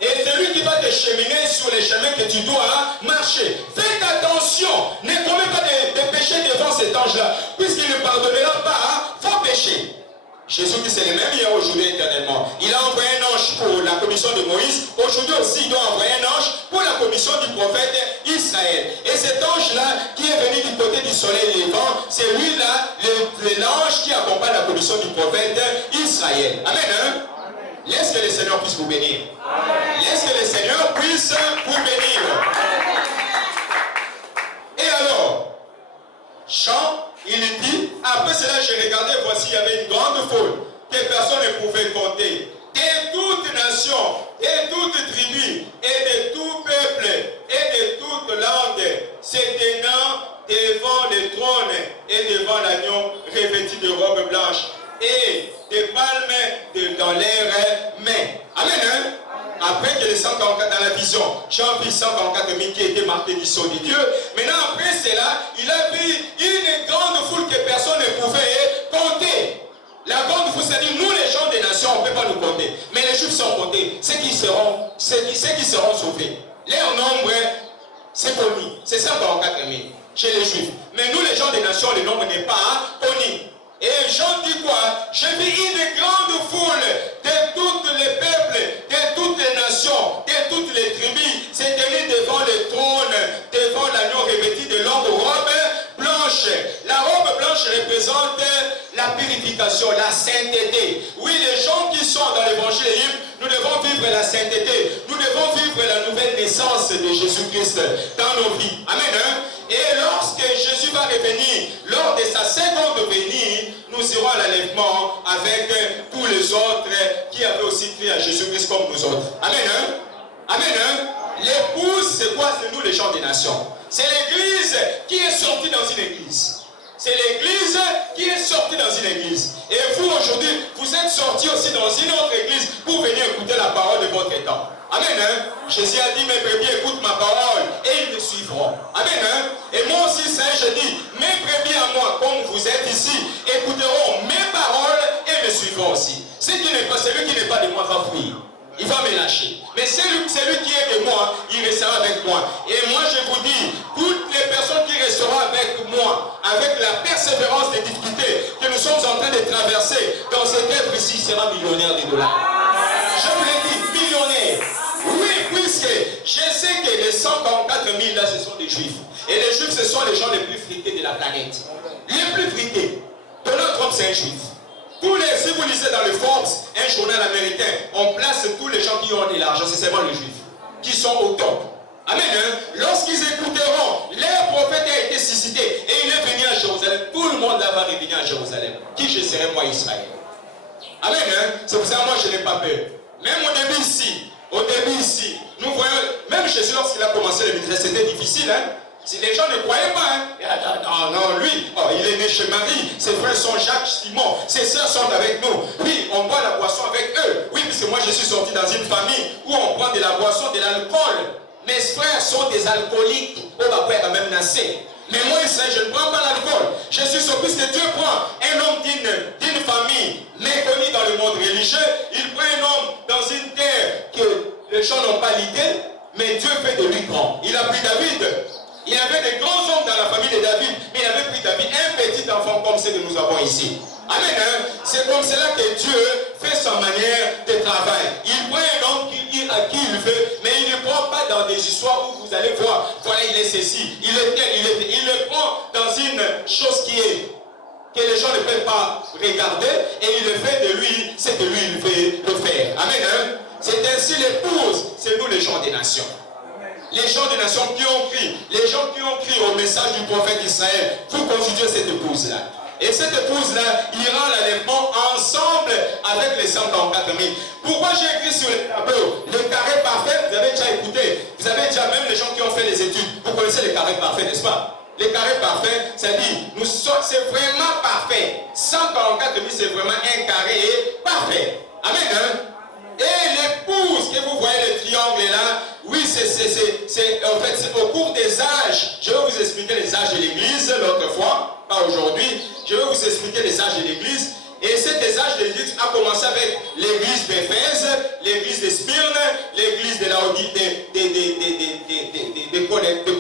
Et celui qui va te cheminer sur les chemins que tu dois marcher. Faites attention, ne commets pas de péché devant cet ange-là, puisqu'il ne pardonnera pas vos péchés. Jésus qui c'est le même hier, aujourd'hui, éternellement. Il a envoyé un ange pour la commission de Moïse. Aujourd'hui aussi, il doit envoyer un ange pour la commission du prophète Israël. Et cet ange-là, qui est venu du côté du soleil levant, c'est lui-là, l'ange qui accompagne la commission du prophète Israël. Amen. Hein? Laisse que le Seigneur puisse vous bénir. Laisse que le Seigneur puisse vous bénir. Et alors, Jean, il dit, après cela j'ai regardé, voici il y avait une grande foule que personne ne pouvait compter, de toute nation, de toute tribu, et de tout peuple, et de toute langue, se tenant devant le trône et devant l'agneau revêtu de robes blanches et de palmes dans leurs mains. Amen. Hein? Après que les 144 dans la vision, Jean vit 144 000 qui étaient marqués du sceau de Dieu. Maintenant, après cela, il a vu une grande foule que personne ne pouvait compter. La grande foule, c'est-à-dire nous les gens des nations, on ne peut pas nous compter. Mais les Juifs sont comptés, ceux qui seront sauvés. Leur nombre, c'est connu. C'est 144 000 chez les Juifs. Mais nous les gens des nations, le nombre n'est pas connu. Et Jean dit quoi? J'ai vu une grande foule de tous les peuples, de toutes les nations, de toutes les tribus, se tenir devant le trône, devant l'agneau revêtu de longues robes blanches. La robe blanche représente la purification, la sainteté. Oui, les gens qui sont dans l'évangile, nous devons vivre la sainteté. Nous devons vivre la nouvelle naissance de Jésus-Christ dans nos vies. Amen. Hein? Et lorsque Jésus va revenir, lors de sa seconde venue, nous irons à l'enlèvement avec tous les autres qui avaient aussi crié à Jésus-Christ comme nous autres. Amen. Hein? Amen. Hein? L'épouse, c'est quoi? C'est nous les gens des nations. C'est l'église qui est sortie dans une église. C'est l'église qui est sortie dans une église. Et vous, aujourd'hui, vous êtes sortis aussi dans une autre église pour venir écouter la parole de votre temps. Amen. Hein? Jésus a dit, mes brebis écoutent ma parole et ils me suivront. Amen. Hein? Et moi aussi, Saint, je dis, mes brebis à moi, comme vous êtes ici, écouteront mes paroles et me suivront aussi. Celui qui n'est pas de moi va fuir. Il va me lâcher. Mais celui qui est de moi, il restera avec moi. Et moi, je vous dis, toutes les personnes qui resteront avec moi, avec la persévérance des difficultés que nous sommes en train de traverser dans cette œuvre ici, sera millionnaire de dollars. Je vous l'ai dit, millionnaire. Oui, puisque je sais que les 144 000 là, ce sont des Juifs. Et les Juifs, ce sont les gens les plus friqués de la planète. Les plus friqués. Donald Trump, c'est un Juif. Si vous lisez dans le Forbes, un journal américain, on place tous les gens qui ont de l'argent, c'est seulement les Juifs, qui sont au top. Amen. Hein? Lorsqu'ils écouteront, leur prophète a été suscité et il est venu à Jérusalem. Tout le monde là va revenir à Jérusalem. Qui je serai, moi, Israël? Amen. Hein? C'est pour ça que moi, je n'ai pas peur. Même au début ici, nous voyons, même Jésus, lorsqu'il a commencé le ministère, c'était difficile. Hein? Si les gens ne croyaient pas, hein? Non, lui, il est né chez Marie, ses frères sont Jacques, Simon, ses sœurs sont avec nous. Oui, on boit la boisson avec eux. Oui, puisque moi je suis sorti dans une famille où on prend de la boisson, de l'alcool. Mes frères sont des alcooliques. On va faire quand même nasser. Mais moi, je ne prends pas l'alcool. Je suis surpris que Dieu prend un homme d'une famille méconnue dans le monde religieux. Il prend un homme dans une terre que les gens n'ont pas l'idée, mais Dieu fait de lui grand. Il a pris David. Il y avait des grands hommes dans la famille de David, mais il avait pris David, un petit enfant comme ce que nous avons ici. Amen. Hein? C'est comme cela que Dieu fait sa manière de travail. Il prend un homme à qui il veut, mais il ne prend pas dans des histoires où vous allez voir, voilà, il est ceci, il est tel, il est tel. Il le prend dans une chose que les gens ne peuvent pas regarder, et il le fait de lui ce que lui il veut le faire. Amen. Hein? C'est ainsi l'épouse, c'est nous les gens des nations. Les gens des nations qui ont crié, les gens qui ont crié au message du prophète Israël pour constituer cette épouse-là. Et cette épouse-là ira à l'enlèvement ensemble avec les 144 000. Pourquoi j'ai écrit sur le tableau le carré parfait? Vous avez déjà écouté, vous avez déjà, même les gens qui ont fait des études, vous connaissez le carré parfait, n'est-ce pas? Le carré parfait, c'est-à-dire, c'est vraiment parfait. 144 000, c'est vraiment un carré parfait. Amen. Hein? Et l'épouse que vous voyez le triangle là, oui, en fait, c'est au cours des âges. Je vais vous expliquer les âges de l'église l'autre fois, pas aujourd'hui. Je vais vous expliquer les âges de l'église. Et cet âge de l'église a commencé avec l'église d'Éphèse, l'église de Smyrne, l'église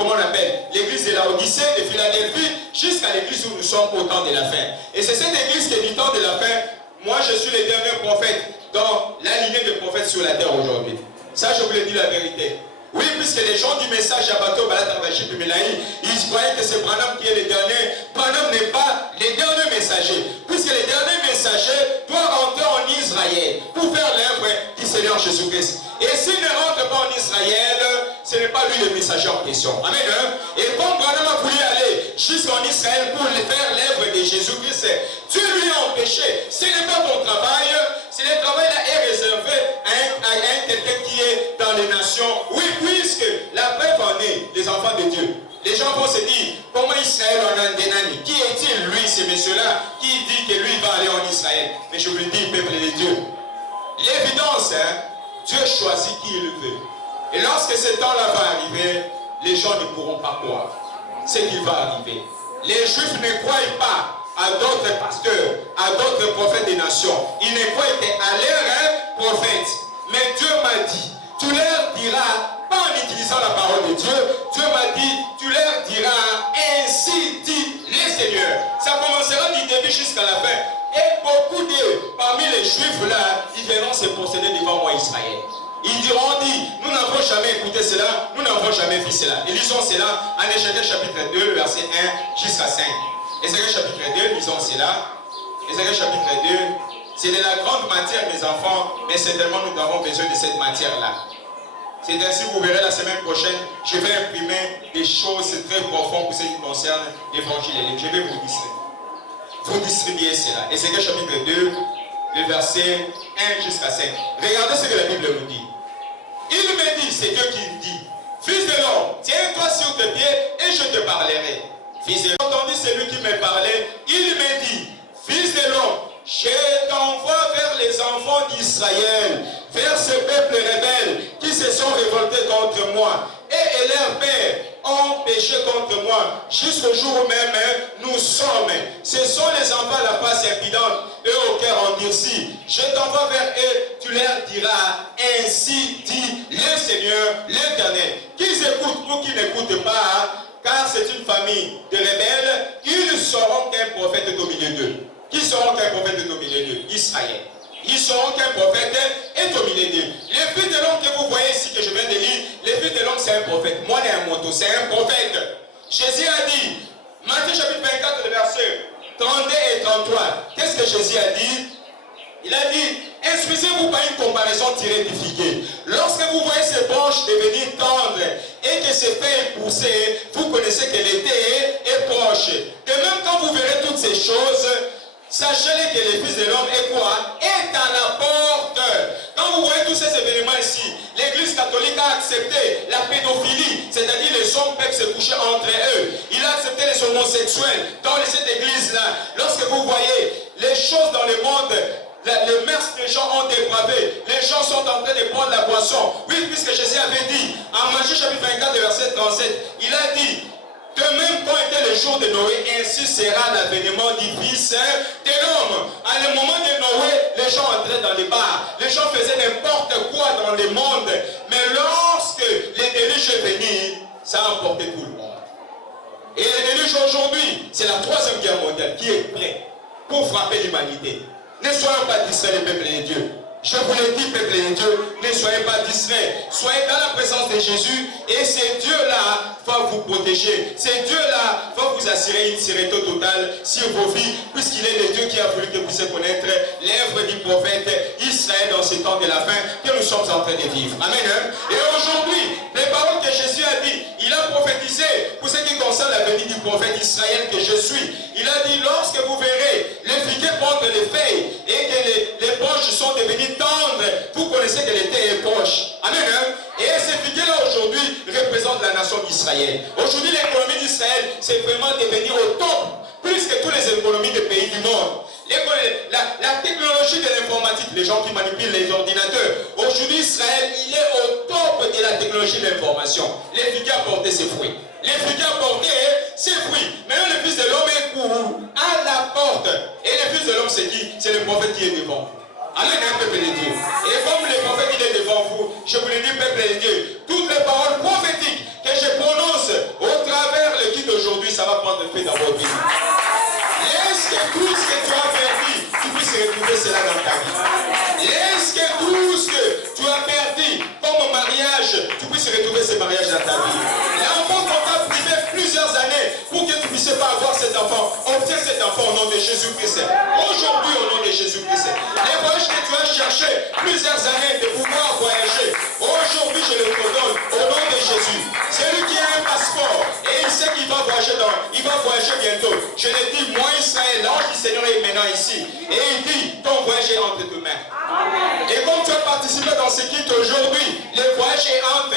comment on appelle, l'église de Laodicée, de Philadelphie, jusqu'à l'église où nous sommes au temps de la fin. Et c'est cette église qui est du temps de la fin. Moi, je suis le dernier prophète dans la lignée de prophètes sur la terre aujourd'hui. Ça, je vous le dis la vérité. Oui, puisque les gens du message à bateau, ils croyaient que c'est Branham qui est le dernier. Branham n'est pas le dernier messager. Puisque le dernier messager doit rentrer en Israël pour faire l'œuvre du Seigneur Jésus-Christ. Et s'il ne rentre pas en Israël, ce n'est pas lui le messager en question. Amen. Et comme Branham a voulu aller jusqu'en Israël pour faire l'œuvre de Jésus-Christ, Dieu lui a empêché. Ce n'est pas ton travail. Si le travail là est réservé à quelqu'un qui est dans les nations, oui, puisque la preuve en est, les enfants de Dieu. Les gens vont se dire, comment Israël en a un dénani? Qui est-il, lui, ce monsieur-là, qui dit que lui va aller en Israël? Mais je vous le dis, peuple de Dieu, l'évidence, Dieu choisit qui il veut. Et lorsque ce temps-là va arriver, les gens ne pourront pas croire ce qui va arriver. Les Juifs ne croient pas à d'autres pasteurs, à d'autres prophètes des nations. Ils ne croient qu'à leurs prophètes. Mais Dieu m'a dit, tu leur diras, pas en utilisant la parole de Dieu, Dieu m'a dit, tu leur diras, ainsi dit le Seigneur. Ça commencera du début jusqu'à la fin. Et beaucoup parmi les Juifs là, ils viendront se posséder devant moi Israël. Ils diront, nous n'avons jamais écouté cela, nous n'avons jamais vu cela. Et lisons cela en Ézéchiel chapitre 2, verset 1 jusqu'à 5. Ézéchiel chapitre 2, lisons cela. Ézéchiel chapitre 2, c'est de la grande matière, mes enfants, mais certainement nous avons besoin de cette matière-là. C'est ainsi que vous verrez la semaine prochaine, je vais imprimer des choses très profondes pour ce qui concerne l'évangile. Je vais vous distribuer cela. Ézéchiel chapitre 2, le verset 1 jusqu'à 5. Regardez ce que la Bible nous dit. Il me dit, c'est Dieu qui me dit, fils de l'homme, tiens-toi sur tes pieds et je te parlerai. Fils de l'homme, entendu celui qui me parlait, il me dit, fils de l'homme, je t'envoie vers les enfants d'Israël, vers ce peuple rebelle qui se sont révoltés contre moi. Et leurs pères ont péché contre moi. Jusqu'au jour où même nous sommes. Ce sont les enfants à la face impudente et au cœur endurci. Je t'envoie vers eux, tu leur diras, ainsi dit le Seigneur, l'Éternel. Qu'ils écoutent ou qu'ils n'écoutent pas, car c'est une famille de rebelles, ils sauront qu'un prophète est au milieu d'eux. Qui sauront qu'un prophète est au milieu d'eux? Israël. Ils sauront qu'un prophète est au milieu d'eux. Le fils de l'homme que vous voyez ici, que je viens de lire, le fils de l'homme c'est un prophète. Moi, j'ai un moto, c'est un prophète. Jésus a dit, Matthieu chapitre 24, le verset 32 et 33. Qu'est-ce que Jésus a dit? Il a dit, instruisez-vous par une comparaison tirée du figuier. Lorsque vous voyez ces branches devenir tendres et que ces feuilles pousser, vous connaissez que l'été est proche. Et même quand vous verrez toutes ces choses, sachez que le Fils de l'homme est quoi? Est à la porte. Quand vous voyez tous ces événements ici, l'Église catholique a accepté la pédophilie, c'est-à-dire les hommes peuvent se coucher entre eux. Il a accepté les homosexuels dans cette Église-là. Lorsque vous voyez les choses dans le monde, les mœurs des gens ont dépravé. Les gens sont en train de prendre la boisson. Oui, puisque Jésus avait dit, en Matthieu chapitre 24, verset 37, il a dit, de même quand était le jour de Noé, ainsi sera l'avènement du Fils de l'homme. À le moment de Noé, les gens entraient dans les bars. Les gens faisaient n'importe quoi dans le monde. Mais lorsque les déluges est venu, ça a emporté tout le monde. Et les déluges aujourd'hui, c'est la 3e guerre mondiale qui est prête pour frapper l'humanité. Ne soyons pas distraits, les peuples de Dieu. Je vous le dis, peuple de Dieu, ne soyez pas distraits. Soyez dans la présence de Jésus et c'est Dieu-là va vous protéger. C'est Dieu-là va vous assurer une sérénité totale sur vos vies, puisqu'il est le Dieu qui a voulu que vous puissiez connaître l'œuvre du prophète Israël dans ce temps de la fin que nous sommes en train de vivre. Amen. Et aujourd'hui, les paroles que Jésus a dit, il a prophétisé pour ce qui concerne la venue du prophète Israël que je suis. Il a dit, lorsque vous verrez les figuiers prendre les feuilles et que les branches sont devenues tendres, vous connaissez que l'été est proche. Amen. Et ces figuiers-là aujourd'hui représentent la nation d'Israël. Aujourd'hui, l'économie d'Israël, c'est vraiment devenir au top, plus que toutes les économies des pays du monde. La technologie de l'informatique, les gens qui manipulent les ordinateurs. Aujourd'hui, Israël, il est au top de la technologie de l'information. Les figuiers apportaient ses fruits. Les figuiers apportaient ses fruits. Maintenant, le Fils de l'homme est où? À la porte. Et le Fils de l'homme, c'est qui? C'est le prophète qui est devant vous. Amen, un peuple de Dieu. Et comme le prophète il est devant vous, Je vous le dis, peuple de Dieu, toutes les paroles prophétiques que je prononce au travers le kit d'aujourd'hui, ça va prendre effet dans votre vie. Laisse que tout ce que tu as perdu, tu puisses retrouver cela dans ta vie. Laisse que tout ce que tu as perdu comme mariage, tu puisses retrouver ce mariage dans ta vie. L'enfant qu'on t'a privé plusieurs années pour que tu ne puisses pas avoir cet enfant, obtiens cet enfant au nom de Jésus-Christ. Aujourd'hui, au nom de Jésus-Christ. Les voyages que tu as cherché plusieurs années de pouvoir voyager, aujourd'hui, je le redonne au nom de Jésus. Celui qui a un passeport et il sait qu'il va voyager il va voyager bientôt. Je le dis, moi Israël, l'ange du Seigneur est maintenant ici. Et il dit, ton voyage est entre tes mains. Amen. Et comme tu as participé dans ce kit aujourd'hui, le voyage est entre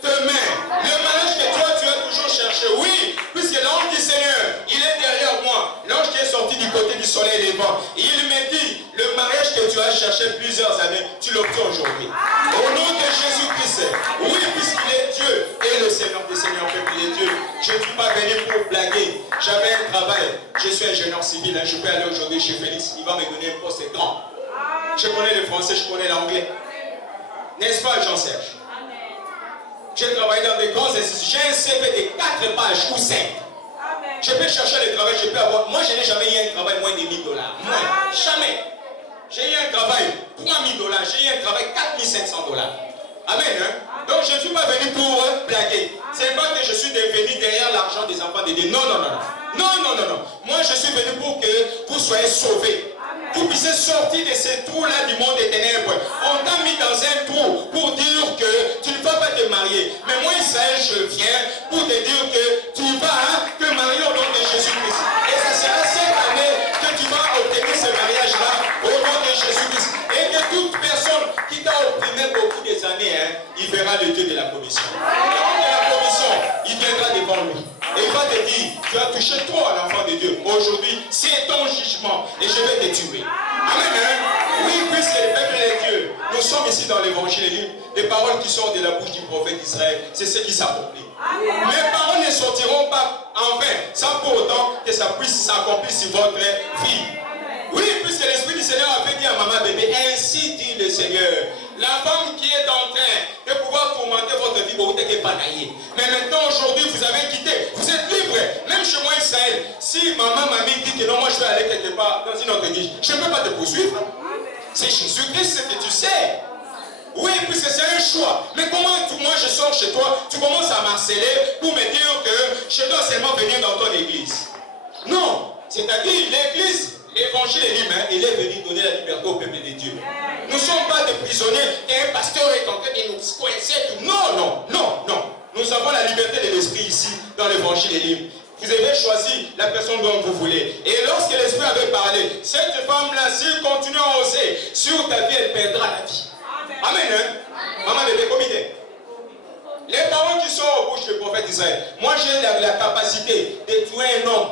tes mains. Le mariage que toi tu as toujours cherché, oui, puisque l'ange du Seigneur, il est derrière moi. L'ange qui est sorti du côté du soleil levant. Il me dit, le mariage que tu as cherché plusieurs années, tu l'obtiens aujourd'hui. Au nom de Jésus-Christ, oui, puisqu'il est Dieu et le Seigneur des Seigneurs, peuple de Dieu. Je ne suis pas venu pour blaguer. J'avais un travail. Je suis ingénieur civil. Je peux aller aujourd'hui chez Félix. Il va me donner un poste grand. Je connais le français, je connais l'anglais. N'est-ce pas, Jean-Serge? J'ai travaillé dans des grandes institutions. J'ai un CV de 4 pages ou 5. Je peux chercher le travail, je peux avoir. Moi, je n'ai jamais eu un travail moins de $1000. Moi, jamais. J'ai eu un travail $3000. J'ai eu un travail $4500. Amen. Hein? Donc, je ne suis pas venu pour blaguer. C'est pas que je suis devenu derrière l'argent des enfants de Dieu. Non, non, non, non. Non, non, non, non. Moi, je suis venu pour que vous soyez sauvés. Vous puissiez sortir de ces trous-là du monde des ténèbres. On t'a mis dans un trou pour dire que tu ne vas pas te marier. Mais moi, Israël, je viens pour te dire que tu vas te marier au nom de Jésus-Christ. Et ça sera cette année que tu vas obtenir ce mariage-là au nom de Jésus-Christ. Et que toute personne qui t'a opprimé beaucoup des années, il verra le Dieu de la commission. Le Dieu de la commission, il viendra devant lui. Et il va te dire, tu as touché trop à l'enfant de Dieu. Aujourd'hui, c'est ton jugement et je vais te tuer. Amen. Hein? Oui, puisque le peuple de Dieu, nous sommes ici dans l'évangile, les paroles qui sortent de la bouche du prophète d'Israël, c'est ce qui s'accomplit. Mes paroles ne sortiront pas en vain, sans pour autant que ça puisse s'accomplir sur votre vie. Oui, puisque l'Esprit du Seigneur avait dit à maman bébé, ainsi dit le Seigneur, la femme qui est en train de pouvoir tourmenter votre vie, vous n'êtes pas naïe. Mais maintenant, aujourd'hui, vous avez quitté, vous êtes libre. Même chez moi, Israël, si maman, mamie dit que non, moi je vais aller quelque part dans une autre église, je ne peux pas te poursuivre. C'est Jésus-Christ, ce que tu sais. Oui, puisque c'est un choix. Mais comment moi je sors chez toi, tu commences à m'harceler pour me dire que je dois seulement venir dans ton église. Non, c'est-à-dire l'église. L'évangile est libre, il est venu donner la liberté au peuple de Dieu. Nous ne sommes pas des prisonniers et un pasteur est en train de nous coincer. Non, non, non, non. Nous avons la liberté de l'esprit ici dans l'évangile est libre. Vous avez choisi la personne dont vous voulez. Et lorsque l'esprit avait parlé, cette femme-là, s'il continue à oser, sur ta vie, elle perdra la vie. Amen. Hein? Maman bébé, comité. Les paroles qui sont aux bouches du prophète Israël. Moi, j'ai la capacité de tuer un homme.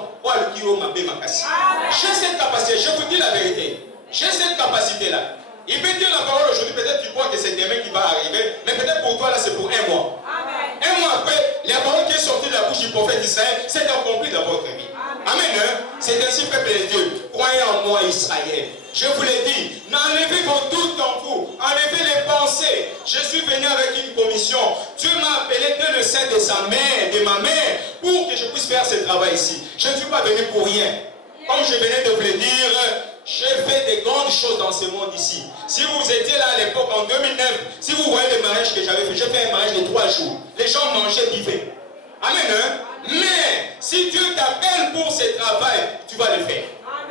J'ai cette capacité, je vous dis la vérité. J'ai cette capacité-là. Il peut dire la parole aujourd'hui, peut-être tu crois que c'est demain qui va arriver, mais peut-être pour toi là c'est pour un mois. Amen. Un mois après, la parole qui est sortie de la bouche du prophète d'Israël, c'est accompli dans votre vie. Amen. Hein? C'est ainsi, peuple de Dieu. Croyez en moi, Israël. Je vous l'ai dit, enlevez vos doutes en vous, enlevez les pensées. Je suis venu avec une commission. Dieu m'a appelé de le sein de sa mère, de ma mère, pour que je puisse faire ce travail ici. Je ne suis pas venu pour rien. Comme je venais de vous le dire, j'ai fait des grandes choses dans ce monde ici. Si vous étiez là à l'époque, en 2009, si vous voyez le mariage que j'avais fait, j'ai fait un mariage de 3 jours. Les gens mangeaient, vivaient. Amen. Hein? Mais si Dieu t'appelle pour ce travail, tu vas le faire.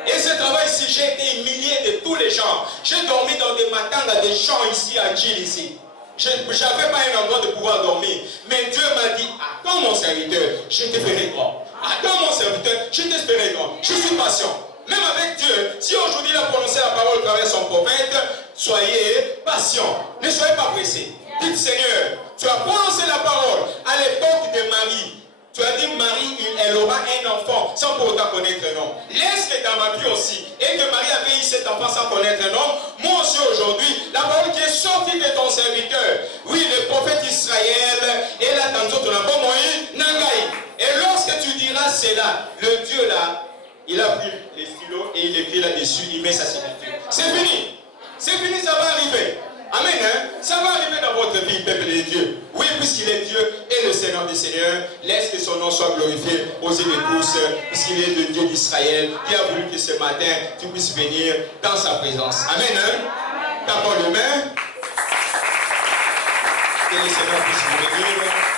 Et ce travail-ci, j'ai été humilié de tous les gens. J'ai dormi dans des matangas, des champs ici, à Gilles ici. Je n'avais pas un endroit de pouvoir dormir. Mais Dieu m'a dit, attends mon serviteur, je te ferai grand. Attends mon serviteur, je t'espérerai grand. Je suis patient. Même avec Dieu, si aujourd'hui il a prononcé la parole à travers son prophète, soyez patient. Ne soyez pas pressés. Dites Seigneur, tu as prononcé la parole à l'époque de Marie. Tu as dit Marie, elle aura un enfant sans pour autant connaître un nom. Laisse que dans ma vie aussi, et que Marie avait eu cet enfant sans connaître un nom, moi aussi aujourd'hui, la parole qui est sortie de ton serviteur, oui, le prophète Israël, et là, tantôt, tu n'as pas moyen, Nangaï. Et lorsque tu diras cela, le Dieu là, il a pris les stylos et il écrit là-dessus, il met sa signature. C'est fini. C'est fini, ça va arriver. Amen. Hein? Ça va arriver dans votre notre vie, peuple de Dieu. Oui, puisqu'il est Dieu et le Seigneur des Seigneurs, laisse que son nom soit glorifié aux yeux de tous, puisqu'il est le Dieu d'Israël, qui a voulu que ce matin, tu puisses venir dans sa présence. Amen. Hein? Tapons les mains. Que le Seigneur puisse vous bénir.